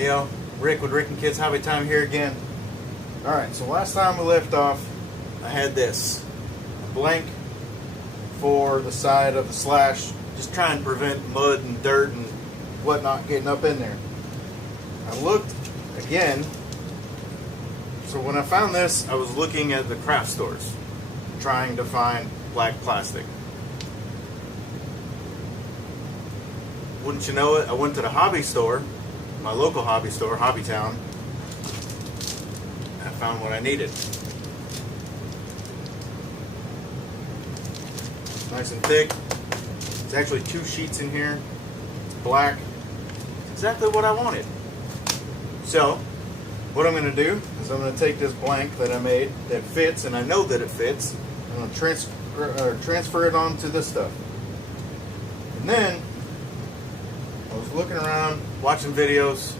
Hey yo, Rick with Rick and Kids Hobby Time here again. Alright, so last time we left off, I had this blank for the side of the slash, just trying to prevent mud and dirt and whatnot getting up in there. I looked again, so when I found this, I was looking at the craft stores, trying to find black plastic. Wouldn't you know it, I went to the hobby store, my local hobby store, Hobby Town. I found what I needed. Nice and thick. It's actually 2 sheets in here. It's black. It's exactly what I wanted. So, what I'm going to do is I'm going to take this blank that I made that fits, and I know that it fits. I'm going to transfer it onto this stuff. And then, I was looking around, watching videos,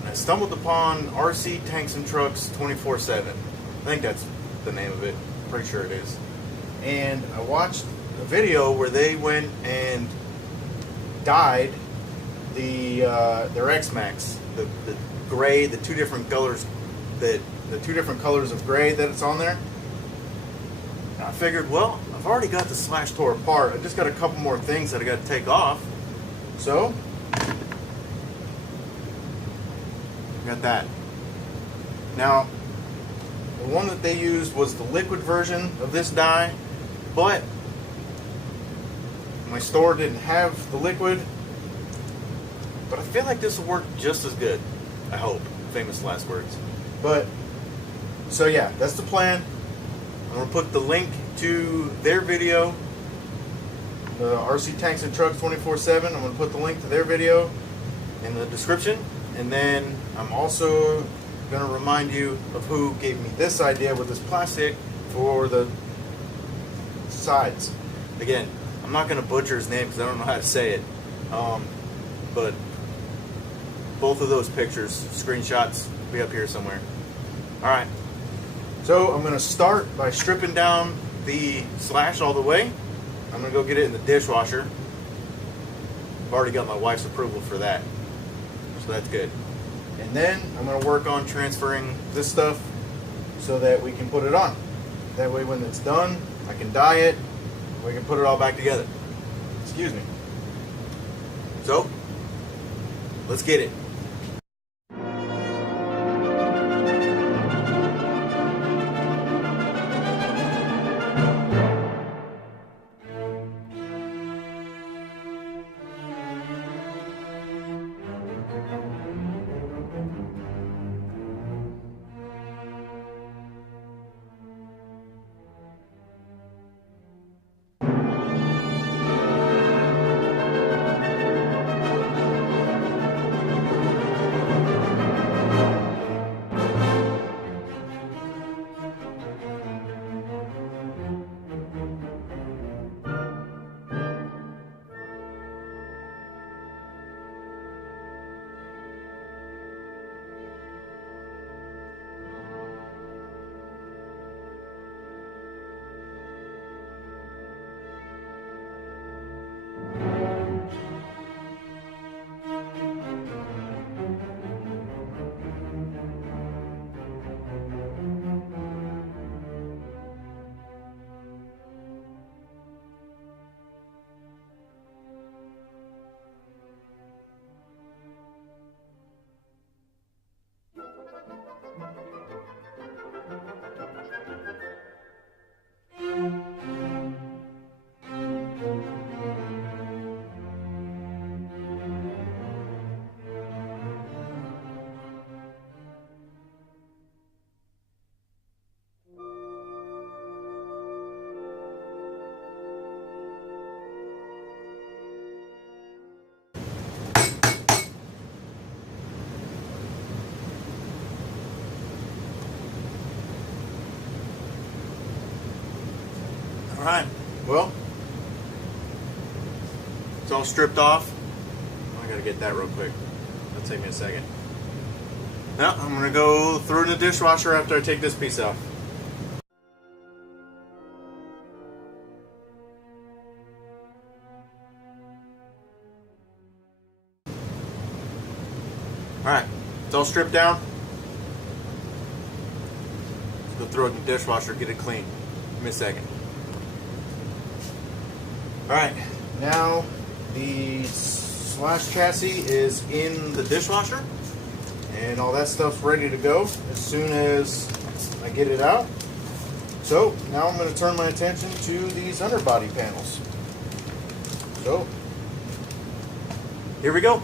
and I stumbled upon RC Tanks and Trucks 24/7. I think that's the name of it. Pretty sure it is. And I watched a video where they went and dyed their X-Max, the gray, the 2 different colors, the 2 different colors of gray that it's on there. And I figured, well, I've already got the slash tore apart. I just got a couple more things that I got to take off. So, got that. Now, the one that they used was the liquid version of this dye, but my store didn't have the liquid. But I feel like this will work just as good. I hope. Famous last words. But, so yeah, that's the plan. I'm going to put the link to their video, the RC Tanks and Trucks 24/7. I'm going to put the link to their video in the description. And then I'm also going to remind you of who gave me this idea with this plastic for the sides. Again, I'm not going to butcher his name because I don't know how to say it. But both of those pictures, screenshots, will be up here somewhere. Alright. So I'm going to start by stripping down the slash all the way. I'm going to go get it in the dishwasher. I've already got my wife's approval for that. So that's good. And then I'm going to work on transferring this stuff so that we can put it on. That way when it's done, I can dye it, and we can put it all back together. Excuse me. So, let's get it. Alright, well, it's all stripped off. I gotta get that real quick. That'll take me a second. Now, I'm gonna go throw it in the dishwasher after I take this piece off. Alright, all stripped down. Let's go throw it in the dishwasher, get it clean. Give me a second. Alright, now the Slash chassis is in the dishwasher and all that stuff's ready to go as soon as I get it out. So now I'm going to turn my attention to these underbody panels. So here we go.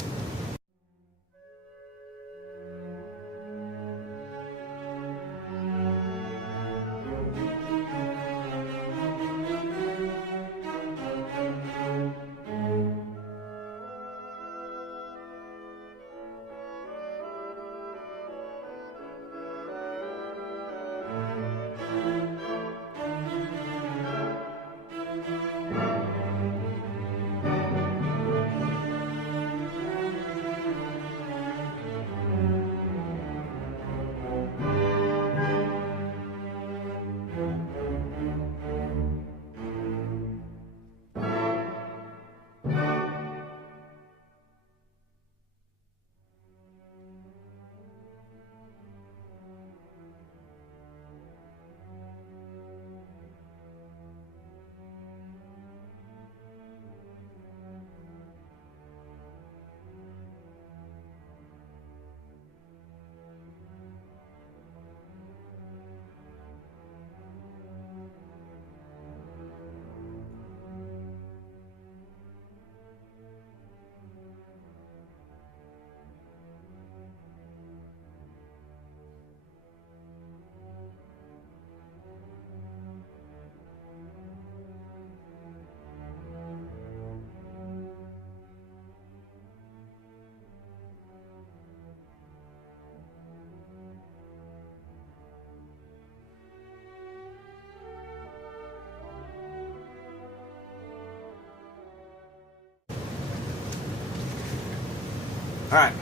Alright,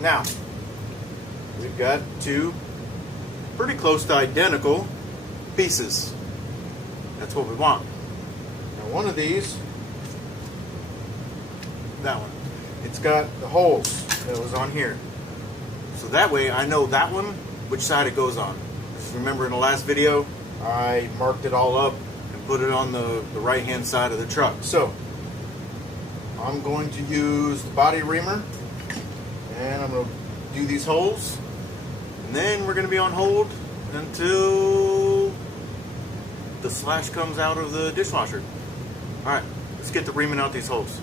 now we've got two pretty close to identical pieces. That's what we want. Now one of these, that one, it's got the holes that was on here. So that way I know that one, which side it goes on. Just remember in the last video, I marked it all up and put it on the right hand side of the truck. So I'm going to use the body reamer. And I'm going to do these holes, and then we're going to be on hold until the Slash comes out of the dishwasher. Alright, let's get the reaming out these holes.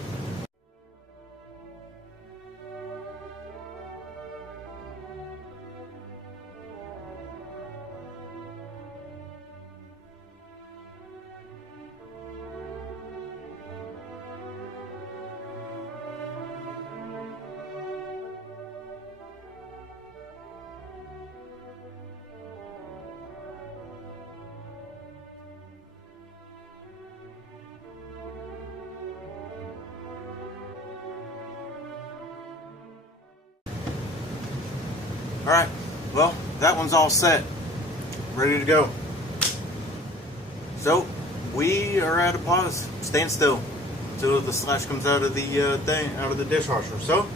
Alright, well, that one's all set. Ready to go. So, we are at a pause, standstill, until the Slash comes out of the dishwasher. So,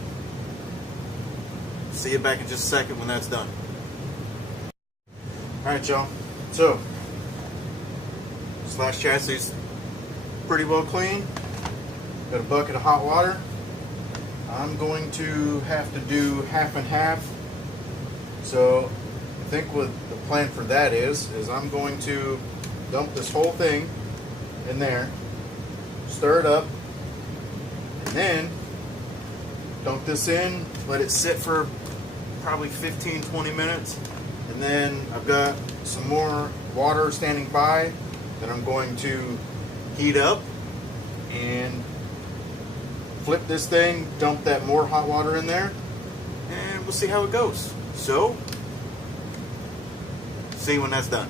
see you back in just a second when that's done. Alright, y'all. So, Slash chassis is pretty well clean. Got a bucket of hot water. I'm going to have to do half and half. So I think what the plan for that is I'm going to dump this whole thing in there, stir it up, and then dump this in, let it sit for probably 15-20 minutes, and then I've got some more water standing by that I'm going to heat up and flip this thing, dump that more hot water in there, and we'll see how it goes. So, see when that's done.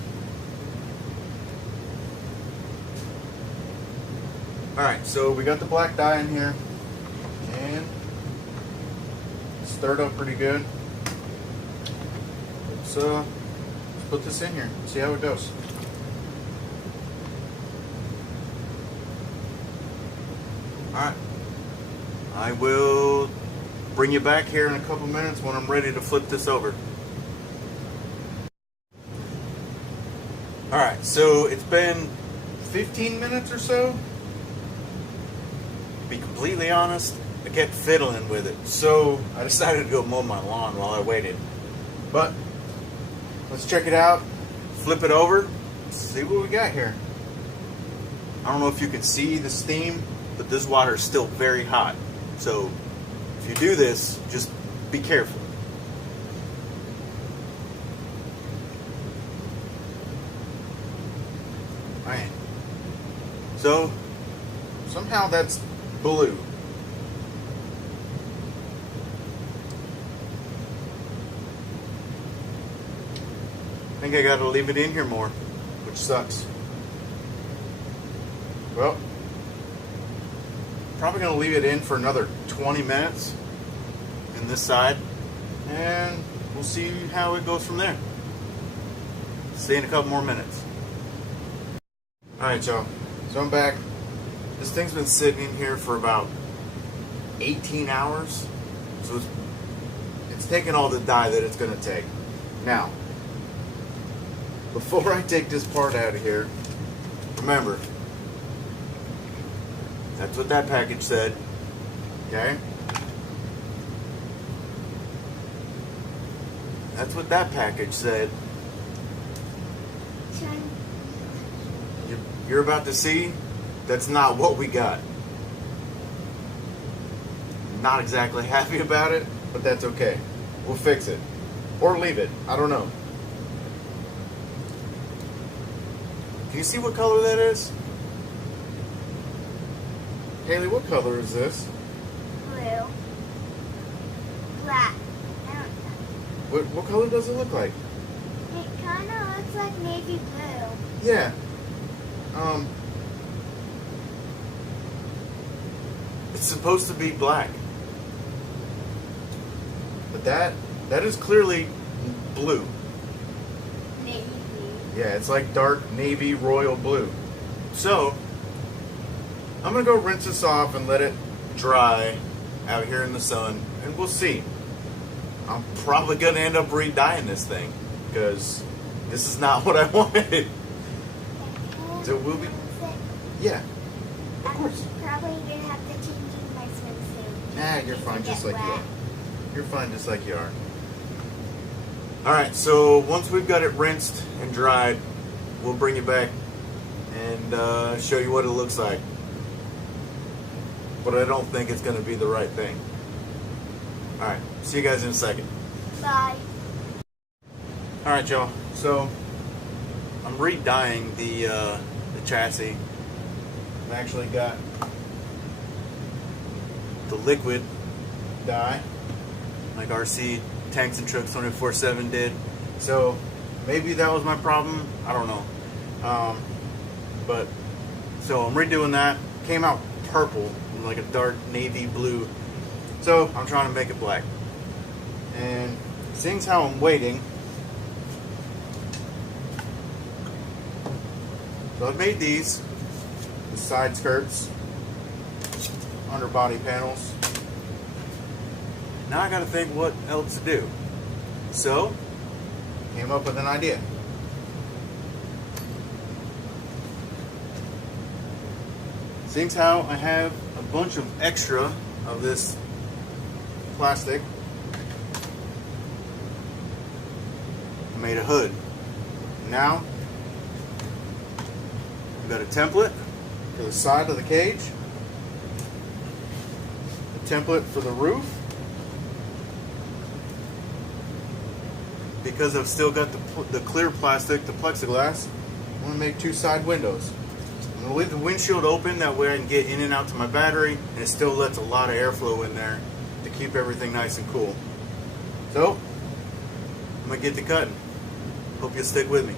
Alright, so we got the black dye in here, and it's stirred up pretty good. Let's put this in here, see how it goes. Alright, I will bring you back here in a couple minutes when I'm ready to flip this over. Alright, so it's been 15 minutes or so. To be completely honest, I kept fiddling with it, so I decided to go mow my lawn while I waited. But let's check it out, flip it over, see what we got here. I don't know if you can see the steam, but this water is still very hot. So if you do this, just be careful. Alright. So somehow that's blue. I think I gotta leave it in here more, which sucks. Well, probably gonna leave it in for another 20 minutes in this side, and we'll see how it goes from there. See you in a couple more minutes. Alright, y'all, so I'm back. This thing's been sitting in here for about 18 hours, so it's taken all the dye that it's gonna take. Now, before I take this part out of here, remember, that's what that package said, okay? That's what that package said. You're about to see, that's not what we got. Not exactly happy about it, but that's okay. We'll fix it. Or leave it, I don't know. Can you see what color that is? Haleigh, what color is this? Blue. Black. I don't know. What color does it look like? It kind of looks like navy blue. Yeah. It's supposed to be black. But that is clearly blue. Navy blue. Yeah, it's like dark navy royal blue. So, I'm going to go rinse this off and let it dry out here in the sun, and we'll see. I'm probably going to end up re-dyeing this thing, because this is not what I wanted. So we'll be... Yeah, of course. I'm probably going to have to change in my swimsuit. Nah, you're fine just like you wet. are. You're fine just like you are. Alright, so once we've got it rinsed and dried, we'll bring it back and show you what it looks like. But I don't think it's going to be the right thing. Alright, see you guys in a second. Bye. Alright, y'all, so I'm re-dyeing the chassis. I've actually got the liquid dye, like RC Tanks and Trucks 24/7 did. So maybe that was my problem. I don't know. But so I'm redoing that. Came out purple, like a dark navy blue. So I'm trying to make it black. And seeing how I'm waiting, so I've made these, the side skirts, underbody panels. Now I gotta think what else to do. So, came up with an idea. Seeing how I have a bunch of extra of this plastic, I made a hood. Now, I've got a template for the side of the cage, a template for the roof. Because I've still got the clear plastic, the plexiglass, I'm going to make two side windows. I'm going to leave the windshield open, that way I can get in and out to my battery, and it still lets a lot of airflow in there to keep everything nice and cool. So, I'm going to get to cutting. Hope you'll stick with me.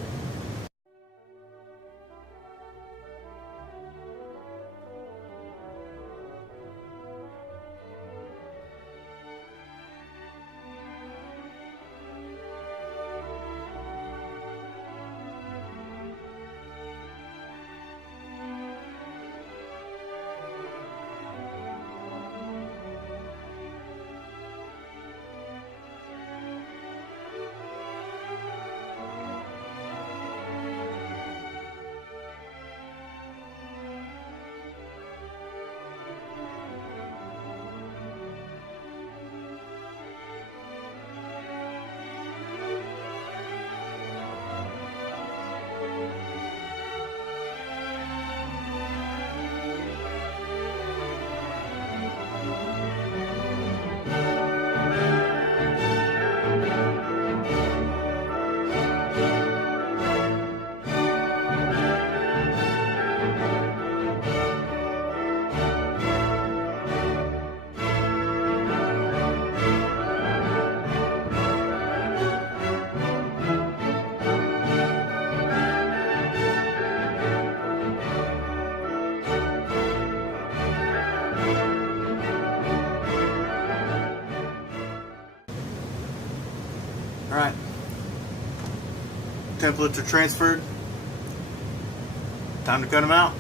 templates are transferred. Time to cut them out.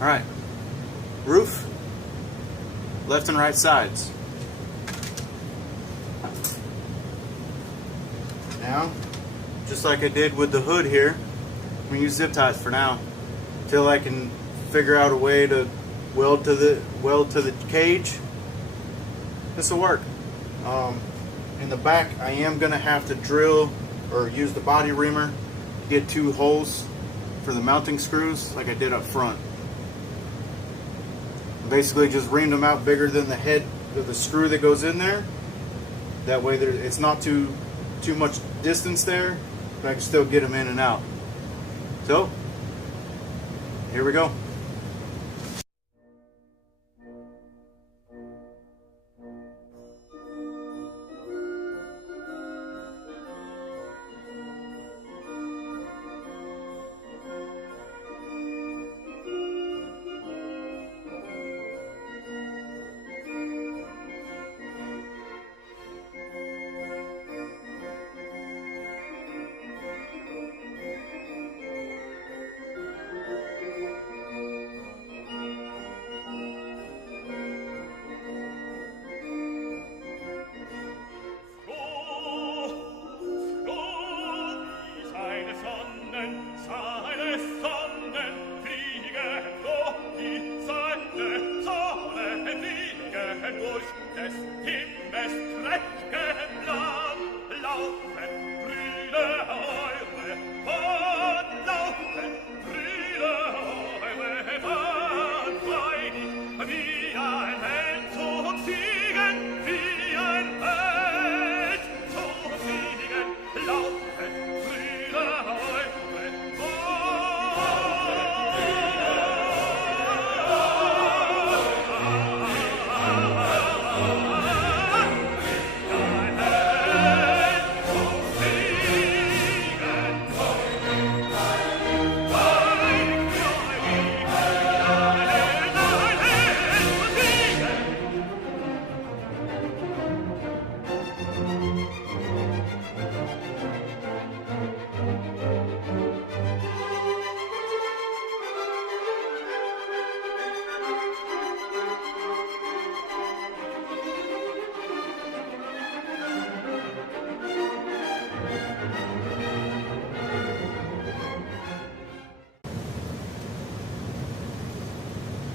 Alright, roof, left and right sides. Now, just like I did with the hood here, I'm going to use zip ties for now until I can figure out a way to weld to the cage. This will work. In the back, I am going to have to drill or use the body reamer to get 2 holes for the mounting screws like I did up front. Basically just reamed them out bigger than the head of the screw that goes in there. That way it's not too much distance there, but I can still get them in and out. So, here we go.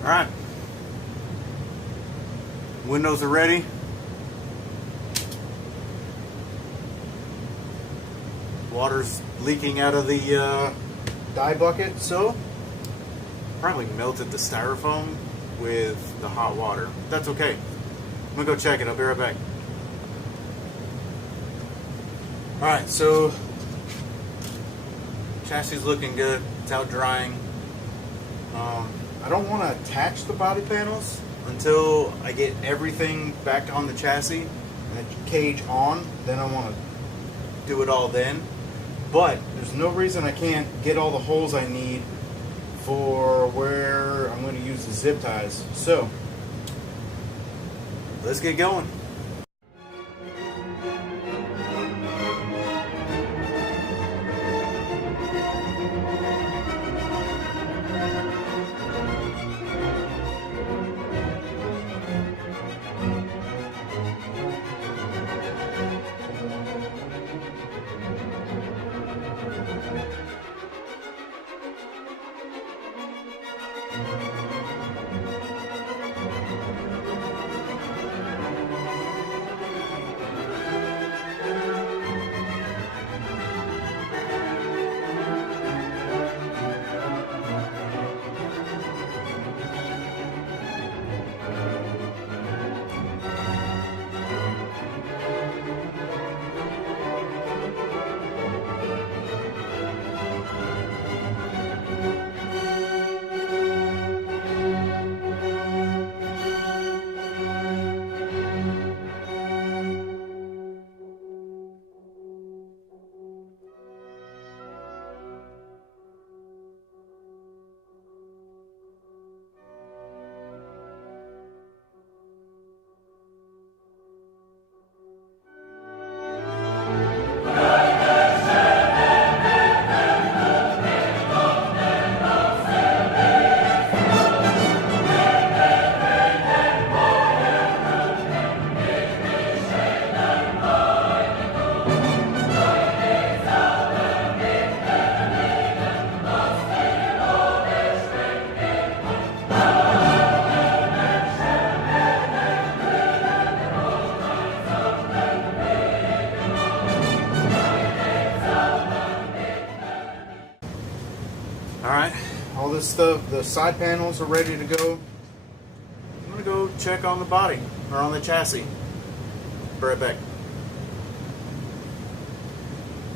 Alright, windows are ready. Water's leaking out of the dye bucket, so probably melted the styrofoam with the hot water. That's okay. I'm gonna go check it. I'll be right back. Alright, so chassis is looking good. It's out drying. I don't want to attach the body panels until I get everything back on the chassis and the cage on. Then I want to do it all then. But there's no reason I can't get all the holes I need for where I'm going to use the zip ties. So let's get going. all this stuff, the side panels are ready to go. I'm gonna go check on the body, or on the chassis. Be right back.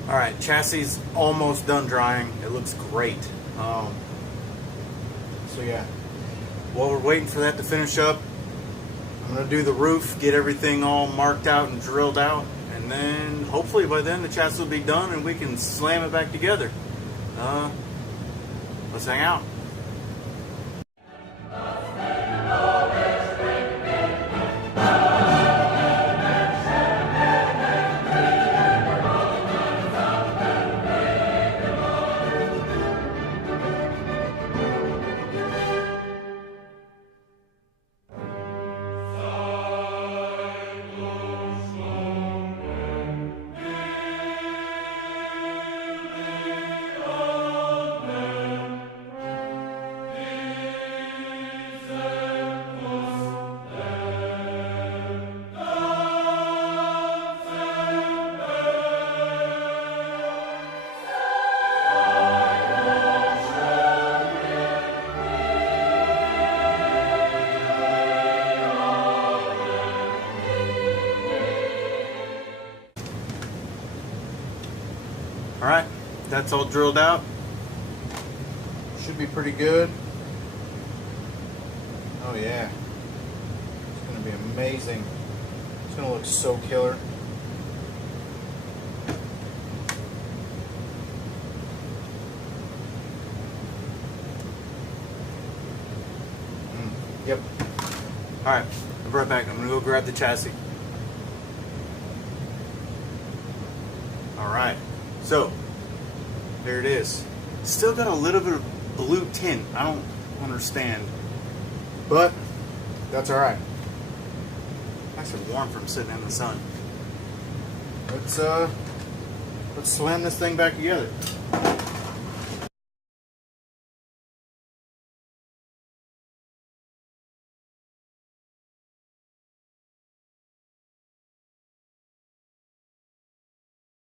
Alright, chassis is almost done drying. It looks great. So yeah, while we're waiting for that to finish up, I'm gonna do the roof, get everything all marked out and drilled out, and then hopefully by then the chassis will be done and we can slam it back together. Let's hang out. Alright, that's all drilled out. Should be pretty good. Oh yeah. It's going to be amazing. It's going to look so killer. Yep. Alright, I'll be right back. I'm going to go grab the chassis. Alright. So, there it is. Still got a little bit of blue tint. I don't understand. But, that's alright. Nice and warm from sitting in the sun. Let's slam this thing back together.